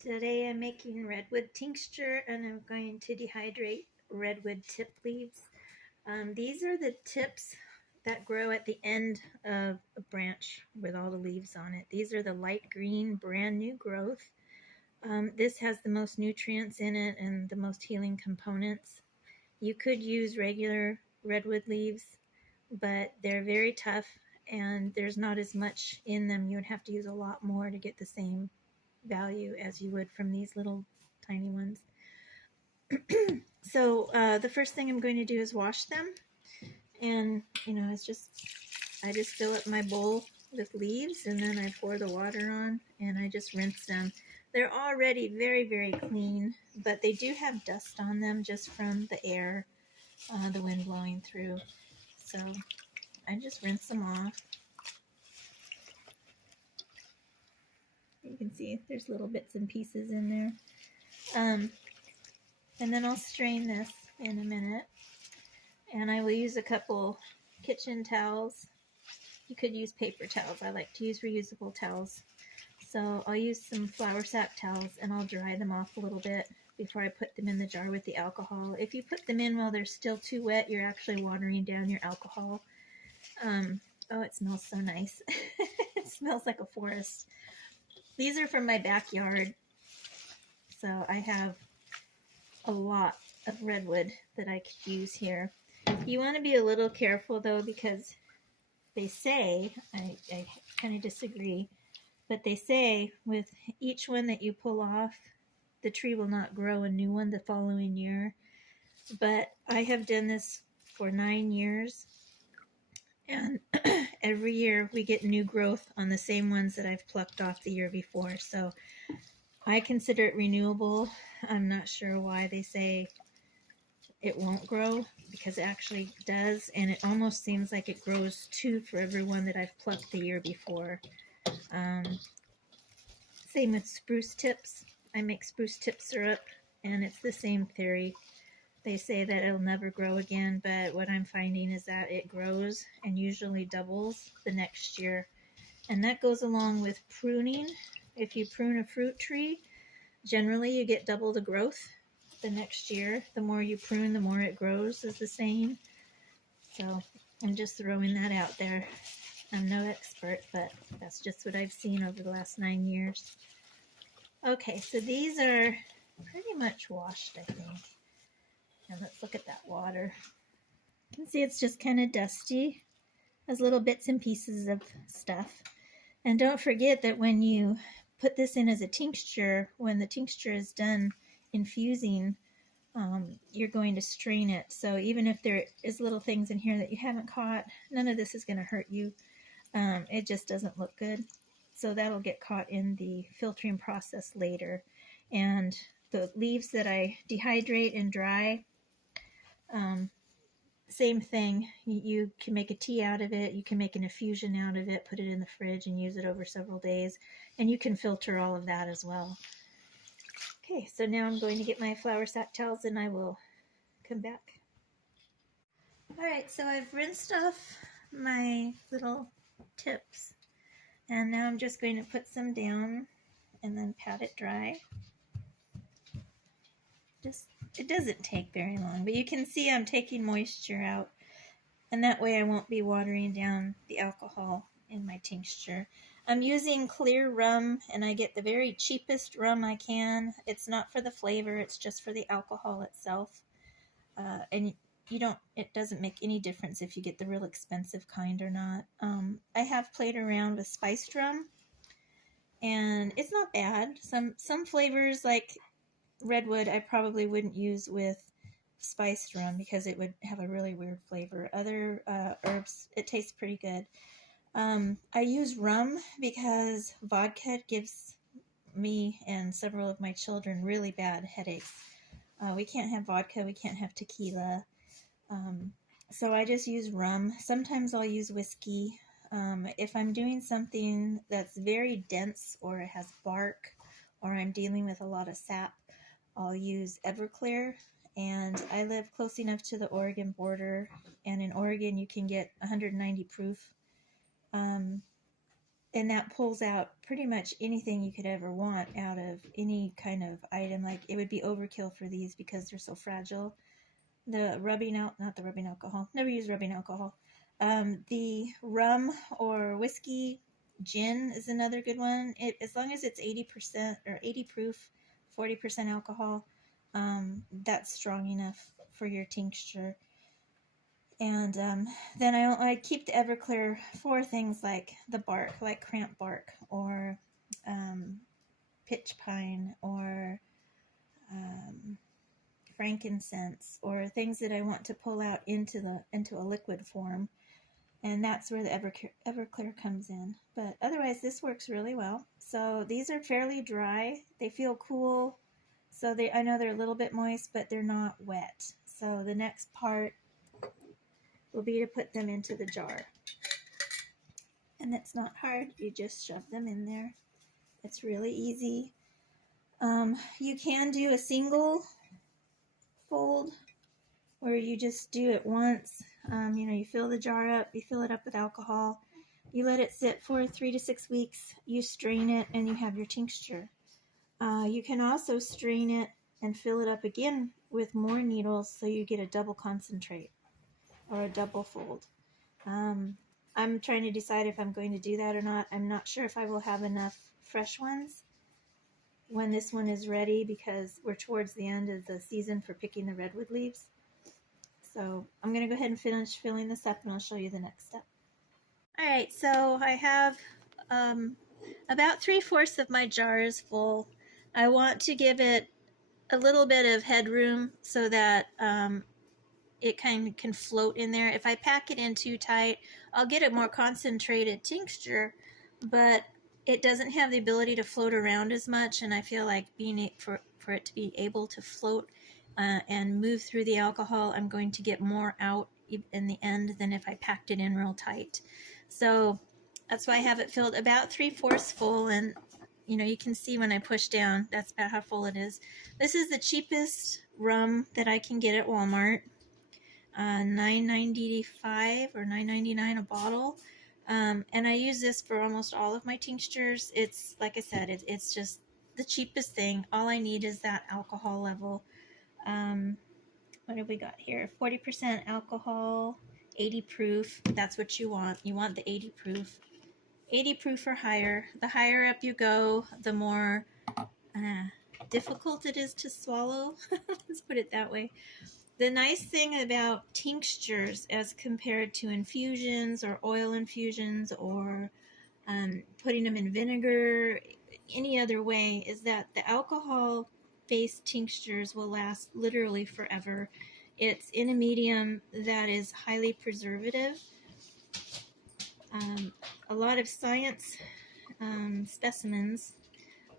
Today I'm making redwood tincture and I'm going to dehydrate redwood tip leaves. These are the tips that grow at the end of a branch with all the leaves on it. These are the light green, brand new growth. This has the most nutrients in it and the most healing components. You could use regular redwood leaves, but they're very tough and there's not as much in them. You would have to use a lot more to get the same value as you would from these little tiny ones. So the first thing I'm going to do is wash them, and I just fill up my bowl with leaves, and then I pour the water on and I just rinse them. They're already very clean, but they do have dust on them just from the air, the wind blowing through. So I just rinse them off. You can see there's little bits and pieces in there. And then I'll strain this in a minute. And I will use a couple kitchen towels. You could use paper towels. I like to use reusable towels. So I'll use some flour sack towels and I'll dry them off a little bit before I put them in the jar with the alcohol. If you put them in while they're still too wet, you're actually watering down your alcohol. Oh, it smells so nice. It smells like a forest. These are from my backyard. So I have a lot of redwood that I could use here. You want to be a little careful though, because they say, I kind of disagree, but they say with each one that you pull off, the tree will not grow a new one the following year. But I have done this for 9 years, and every year we get new growth on the same ones that I've plucked off the year before. So I consider it renewable. I'm not sure why they say it won't grow, because it actually does, and it almost seems like it grows two for every one that I've plucked the year before. Same with spruce tips. I make spruce tip syrup, and it's the same theory. They say that it'll never grow again, but what I'm finding is that it grows and usually doubles the next year. And that goes along with pruning. If you prune a fruit tree, generally you get double the growth the next year. The more you prune, the more it grows, is the saying. So I'm just throwing that out there. I'm no expert, but that's just what I've seen over the last 9 years. Okay, so these are pretty much washed, I think. And let's look at that water. You can see it's just kind of dusty. Has little bits and pieces of stuff. And don't forget that when you put this in as a tincture, when the tincture is done infusing, you're going to strain it. So even if there is little things in here that you haven't caught, none of this is going to hurt you. It just doesn't look good. So that'll get caught in the filtering process later. And the leaves that I dehydrate and dry, same thing. You can make a tea out of it. You can make an infusion out of it, put it in the fridge and use it over several days. And you can filter all of that as well. Okay, so now I'm going to get my flour sack towels and I will come back. All right, so I've rinsed off my little tips, and now I'm just going to put some down and then pat it dry. It doesn't take very long, but you can see I'm taking moisture out, and that way I won't be watering down the alcohol in my tincture. I'm using clear rum, and I get the very cheapest rum I can. It's not for the flavor, it's just for the alcohol itself. And it doesn't make any difference if you get the real expensive kind or not. I have played around with spiced rum, and it's not bad. Some flavors like redwood I probably wouldn't use with spiced rum because it would have a really weird flavor. Other herbs, it tastes pretty good. I use rum because vodka gives me and several of my children really bad headaches. We can't have vodka, we can't have tequila. So I just use rum. Sometimes I'll use whiskey. If I'm doing something that's very dense or it has bark or I'm dealing with a lot of sap, I'll use Everclear. And I live close enough to the Oregon border, and in Oregon you can get 190 proof and that pulls out pretty much anything you could ever want out of any kind of item. Like it would be overkill for these because they're so fragile. The rubbing out, not the rubbing alcohol, never use rubbing alcohol. The rum or whiskey, gin is another good one. As long as it's 80% or 80 proof, 40% alcohol, that's strong enough for your tincture. And then I keep the Everclear for things like the bark, like cramp bark or pitch pine or frankincense, or things that I want to pull out into a liquid form. And that's where the Everclear comes in. But otherwise, this works really well. So these are fairly dry. They feel cool. So I know they're a little bit moist, but they're not wet. So the next part will be to put them into the jar. And it's not hard. You just shove them in there. It's really easy. You can do a single fold where you just do it once. You fill the jar up, you fill it up with alcohol, you let it sit for 3 to 6 weeks, you strain it, and you have your tincture. You can also strain it and fill it up again with more needles so you get a double concentrate or a double fold. I'm trying to decide if I'm going to do that or not. I'm not sure if I will have enough fresh ones when this one is ready, because we're towards the end of the season for picking the redwood leaves. So I'm going to go ahead and finish filling this up, and I'll show you the next step. Alright, so I have about 3/4 of my jar is full. I want to give it a little bit of headroom so that it kind of can float in there. If I pack it in too tight, I'll get a more concentrated tincture, but it doesn't have the ability to float around as much, and I feel like for it to be able to float and move through the alcohol, I'm going to get more out in the end than if I packed it in real tight. So that's why I have it filled about 3/4 full, and you can see when I push down, that's about how full it is. This is the cheapest rum that I can get at Walmart. $9.95 or $9.99 a bottle. And I use this for almost all of my tinctures. It's, like I said, it's just the cheapest thing. All I need is that alcohol level. What have we got here? 40% alcohol, 80 proof. That's what you want. You want the 80 proof. 80 proof or higher. The higher up you go, the more difficult it is to swallow. Let's put it that way. The nice thing about tinctures as compared to infusions or oil infusions or putting them in vinegar, any other way, is that the alcohol-based tinctures will last literally forever. It's in a medium that is highly preservative. A lot of science specimens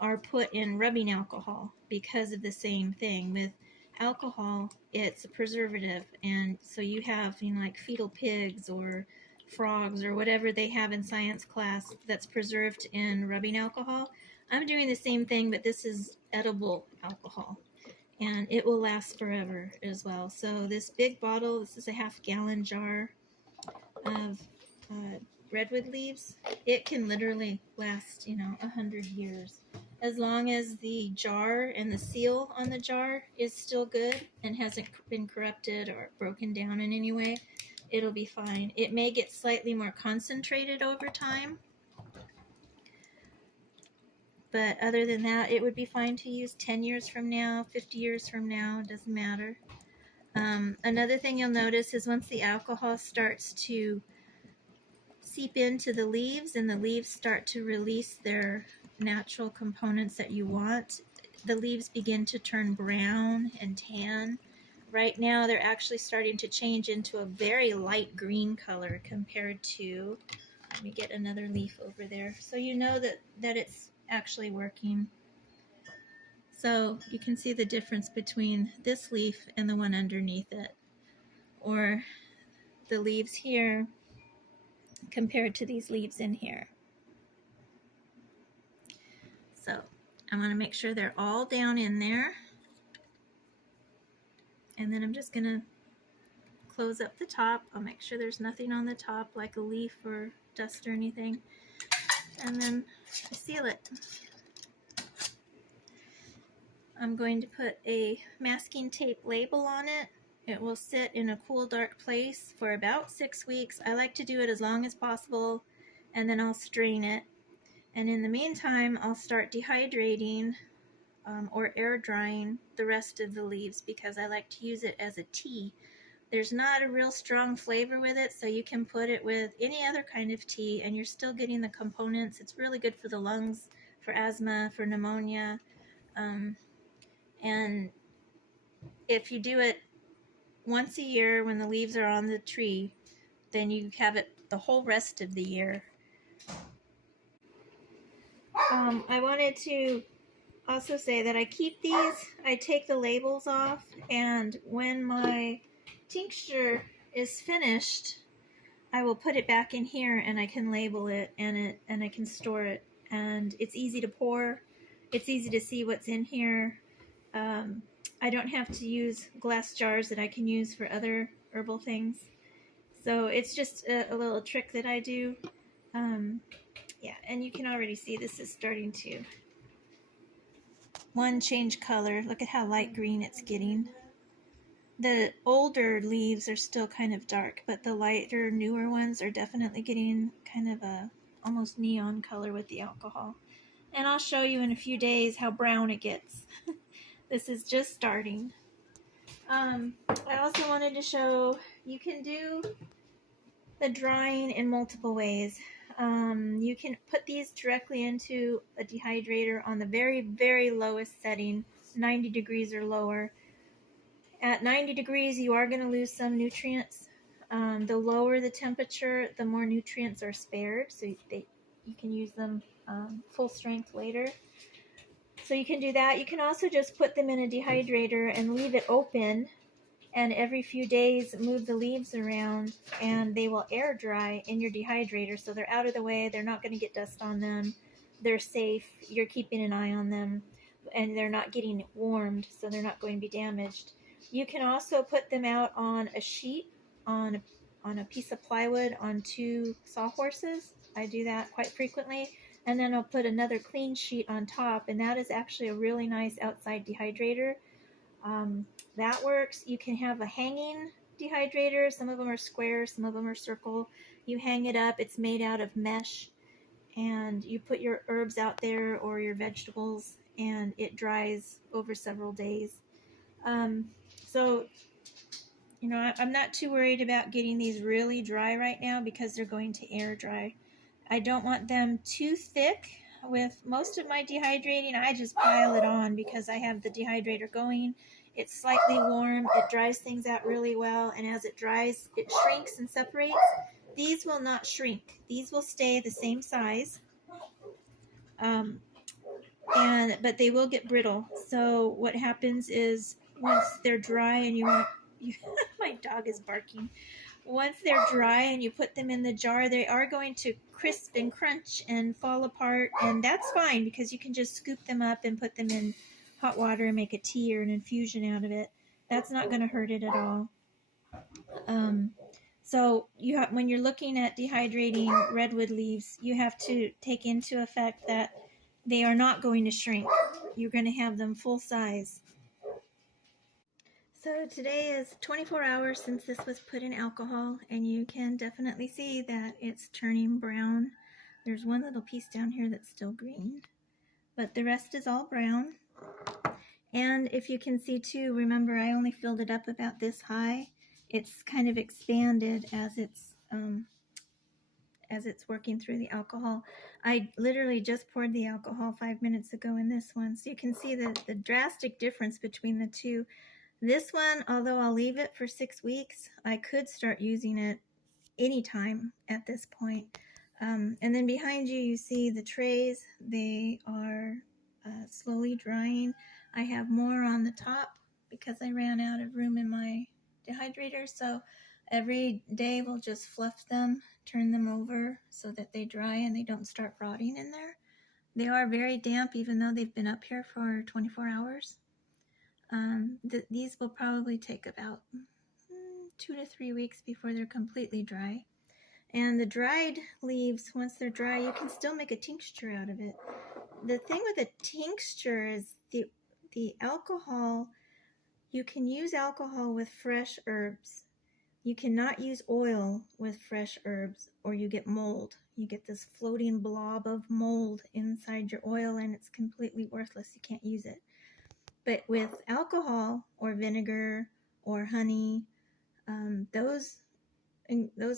are put in rubbing alcohol because of the same thing. With alcohol, it's a preservative, and so you have like fetal pigs or frogs or whatever they have in science class that's preserved in rubbing alcohol. I'm doing the same thing, but this is edible alcohol, and it will last forever as well. So this big bottle, this is a half-gallon jar of redwood leaves. It can literally last 100 years. As long as the jar and the seal on the jar is still good and hasn't been corrupted or broken down in any way, it'll be fine. It may get slightly more concentrated over time, but other than that, it would be fine to use 10 years from now, 50 years from now, it doesn't matter. Another thing you'll notice is once the alcohol starts to seep into the leaves and the leaves start to release their natural components that you want, the leaves begin to turn brown and tan. Right now they're actually starting to change into a very light green color compared to, let me get another leaf over there so you know that it's actually working. So you can see the difference between this leaf and the one underneath it, or the leaves here compared to these leaves in here. So I want to make sure they're all down in there, and then I'm just going to close up the top. I'll make sure there's nothing on the top like a leaf or dust or anything. and then seal it. I'm going to put a masking tape label on it. It will sit in a cool, dark place for about 6 weeks. I like to do it as long as possible, and then I'll strain it. And in the meantime, I'll start dehydrating or air drying the rest of the leaves because I like to use it as a tea. There's not a real strong flavor with it, so you can put it with any other kind of tea and you're still getting the components. It's really good for the lungs, for asthma, for pneumonia. And if you do it once a year when the leaves are on the tree, then you have it the whole rest of the year. I wanted to also say that I keep these, I take the labels off, and when my tincture is finished, I will put it back in here and I can label it and I can store it. And it's easy to pour. It's easy to see what's in here. I don't have to use glass jars that I can use for other herbal things. So it's just a little trick that I do. Yeah, and you can already see this is starting to change color. Look at how light green it's getting. The older leaves are still kind of dark, but the lighter, newer ones are definitely getting kind of a almost neon color with the alcohol. And I'll show you in a few days how brown it gets. This is just starting. I also wanted to show you can do the drying in multiple ways. You can put these directly into a dehydrator on the very, very lowest setting, 90 degrees or lower. At 90 degrees, you are going to lose some nutrients. The lower the temperature, the more nutrients are spared, so you can use them full strength later. So you can do that. You can also just put them in a dehydrator and leave it open, and every few days move the leaves around, and they will air dry in your dehydrator, so they're out of the way. They're not going to get dust on them. They're safe. You're keeping an eye on them, and they're not getting warmed, so they're not going to be damaged. You can also put them out on a sheet, on a piece of plywood, on 2 sawhorses. I do that quite frequently. And then I'll put another clean sheet on top, and that is actually a really nice outside dehydrator. That works. You can have a hanging dehydrator. Some of them are square, some of them are circle. You hang it up. It's made out of mesh, and you put your herbs out there or your vegetables, and it dries over several days. So, you know, I'm not too worried about getting these really dry right now because they're going to air dry. I don't want them too thick. With most of my dehydrating, I just pile it on because I have the dehydrator going. It's slightly warm. It dries things out really well, and as it dries, it shrinks and separates. These will not shrink. These will stay the same size, but they will get brittle. So what happens is once they're dry and my dog is barking. Once they're dry and you put them in the jar, they are going to crisp and crunch and fall apart, and that's fine because you can just scoop them up and put them in hot water and make a tea or an infusion out of it. That's not going to hurt it at all. So when you're looking at dehydrating redwood leaves, you have to take into effect that they are not going to shrink. You're going to have them full size. So today is 24 hours since this was put in alcohol, and you can definitely see that it's turning brown. There's one little piece down here that's still green, but the rest is all brown. And if you can see too, remember I only filled it up about this high. It's kind of expanded as it's working through the alcohol. I literally just poured the alcohol 5 minutes ago in this one, so you can see the drastic difference between the two. This one, although I'll leave it for 6 weeks, I could start using it anytime at this point. And then behind you, you see the trays. They are slowly drying. I have more on the top because I ran out of room in my dehydrator. So every day we'll just fluff them, turn them over so that they dry and they don't start rotting in there. They are very damp even though they've been up here for 24 hours. These will probably take about 2 to 3 weeks before they're completely dry. And the dried leaves, once they're dry, you can still make a tincture out of it. The thing with a tincture is the alcohol, you can use alcohol with fresh herbs. You cannot use oil with fresh herbs or you get mold. You get this floating blob of mold inside your oil and it's completely worthless. You can't use it. But with alcohol or vinegar or honey, those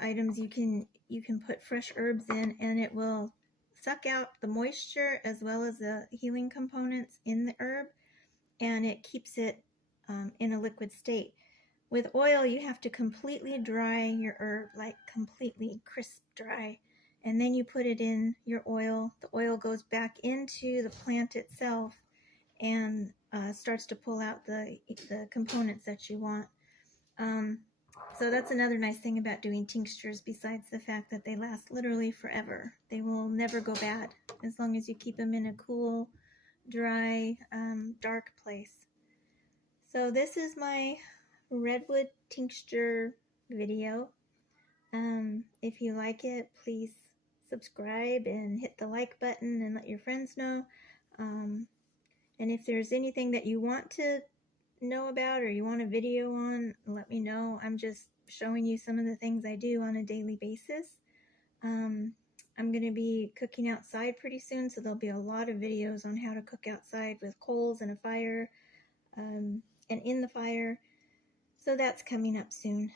items you can put fresh herbs in and it will suck out the moisture as well as the healing components in the herb, and it keeps it in a liquid state. With oil, you have to completely dry your herb, like completely crisp dry, and then you put it in your oil. The oil goes back into the plant itself and starts to pull out the components that you want. So that's another nice thing about doing tinctures, besides the fact that they last literally forever. They will never go bad as long as you keep them in a cool, dry, dark place. So this is my Redwood Tincture video. If you like it, please subscribe and hit the like button and let your friends know. And if there's anything that you want to know about or you want a video on, let me know. I'm just showing you some of the things I do on a daily basis. I'm going to be cooking outside pretty soon, so there'll be a lot of videos on how to cook outside with coals and a fire and in the fire. So that's coming up soon.